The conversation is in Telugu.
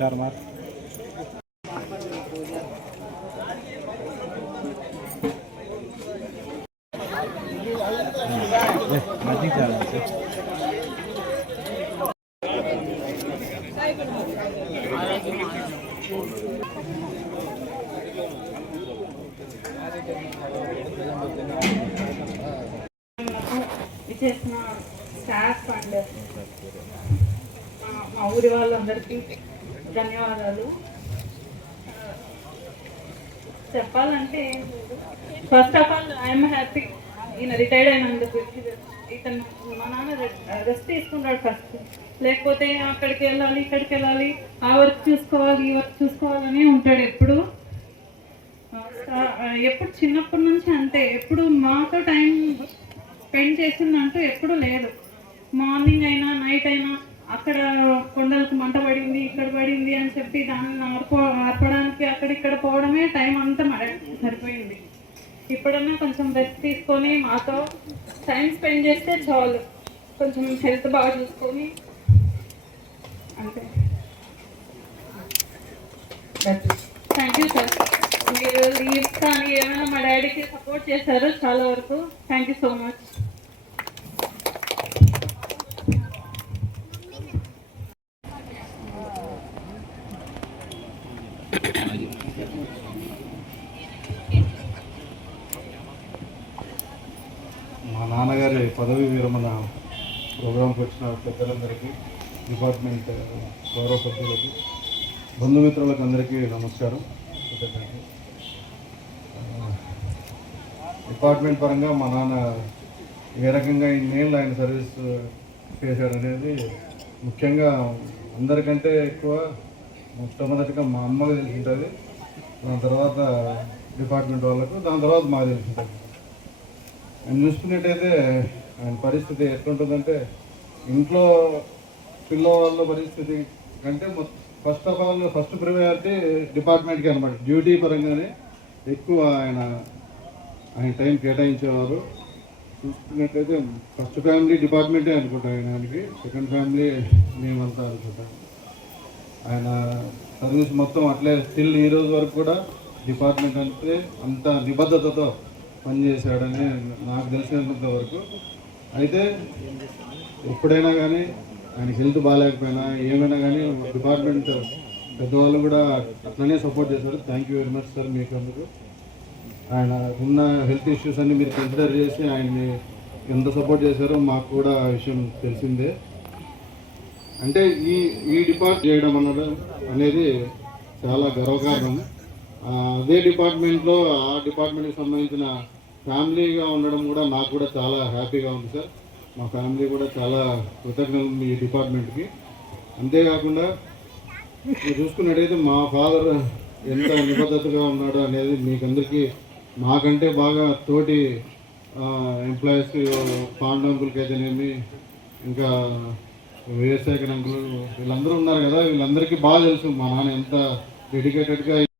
lancar mas eh maju jalan sih చేస్తున్నా స్టాఫ్ అండ్ మా ఊరి వాళ్ళందరికీ ధన్యవాదాలు. చెప్పాలంటే first of all I'm happy ఈయన రిటైర్డ్ అయినందుకు ఇతను మా నాన్న రెస్ట్ తీసుకున్నాడు ఫస్ట్ లేకపోతే అక్కడికి వెళ్ళాలి ఇక్కడికి వెళ్ళాలి ఆ వర్క్ చూసుకోవాలి ఈ వర్క్ చూసుకోవాలని ఉంటాడు ఎప్పుడు. ఎప్పుడు చిన్నప్పటి నుంచి అంతే. ఎప్పుడు మాతో టైం స్పెండ్ చేసిందంటూ ఎప్పుడు లేదు. మార్నింగ్ అయినా నైట్ అయినా అక్కడ కొండలకు మంట పడింది ఇక్కడ పడింది అని చెప్పి దాన్ని ఆర్పో ఆర్పడానికి అక్కడిక్కడ పోవడమే టైం అంతా మరి సరిపోయింది. ఇప్పుడన్నా కొంచెం రెస్ట్ తీసుకొని మాతో టైం స్పెండ్ చేస్తే చాలు. కొంచెం హెల్త్ బాగా చూసుకొని అంతే. థ్యాంక్ యూ సార్ మీరు లీవ్స్ కానీ ఏమైనా మా డాడీకి సపోర్ట్ చేశారు చాలా వరకు. థ్యాంక్ యూ సో మచ్ నాన్నగారి పదవి విరమణ ప్రోగ్రాంకి వచ్చిన పెద్దలందరికీ డిపార్ట్మెంట్ గౌరవ సభ్యులకి బంధుమిత్రులకు అందరికీ నమస్కారం. డిపార్ట్మెంట్ పరంగా మా నాన్న ఏ రకంగా ఇన్నేళ్ళు ఆయన సర్వీస్ చేశాడనేది ముఖ్యంగా అందరికంటే ఎక్కువ మొట్టమొదటిగా మా అమ్మకి తెలిసి ఉంటుంది దాని తర్వాత డిపార్ట్మెంట్ వాళ్ళకు దాని తర్వాత మాకు తెలిసి ఉంటుంది ఆయన చూసుకున్నట్టయితే ఆయన పరిస్థితి ఎట్లుంటుందంటే ఇంట్లో పిల్లవాళ్ళ పరిస్థితి కంటే first of all first priority డిపార్ట్మెంట్కి అనమాట. డ్యూటీ పరంగానే ఎక్కువ ఆయన ఆయన టైం కేటాయించేవారు. చూసుకున్నట్లయితే ఫస్ట్ ఫ్యామిలీ డిపార్ట్మెంటే అనుకుంటాం ఆయన ఆయనకి. సెకండ్ ఫ్యామిలీ మేమంతా అనుకుంటాం. ఆయన సర్వీస్ మొత్తం అట్లే. స్టిల్ ఈ రోజు వరకు కూడా డిపార్ట్మెంట్ అంటే అంత నిబద్ధతతో పనిచేశాడని నాకు తెలిసినంత వరకు. అయితే ఎప్పుడైనా కానీ ఆయన హెల్త్ బాగాలేకపోయినా ఏమైనా కానీ డిపార్ట్మెంట్ పెద్దవాళ్ళు కూడా అట్లనే సపోర్ట్ చేశారు. Thank you very much sir మీకు అందుకు ఆయన ఉన్న హెల్త్ ఇష్యూస్ అన్ని మీరు కన్సిడర్ చేసి ఆయన్ని ఎంత సపోర్ట్ చేశారో మాకు కూడా ఆ విషయం తెలిసిందే. అంటే ఈ ఈ డిపార్ట్ చేయడం అన్నది అనేది చాలా గర్వకారణం. అదే డిపార్ట్మెంట్లో ఆ డిపార్ట్మెంట్కి సంబంధించిన ఫ్యామిలీగా ఉండడం కూడా నాకు కూడా చాలా హ్యాపీగా ఉంది సార్. మా ఫ్యామిలీ కూడా చాలా కృతజ్ఞతలు మీ డిపార్ట్మెంట్కి. అంతేకాకుండా మీరు చూసుకున్నట్టయితే మా ఫాదర్ ఎంత నిబద్ధతగా ఉన్నాడో అనేది మీకు అందరికీ మాకంటే బాగా తోటి ఎంప్లాయీస్కి పాండంకులకి అయితేనేమి ఇంకా వీరశేఖర్ అంకులు వీళ్ళందరూ ఉన్నారు కదా వీళ్ళందరికీ బాగా తెలుసు మా నాన్న ఎంత డెడికేటెడ్గా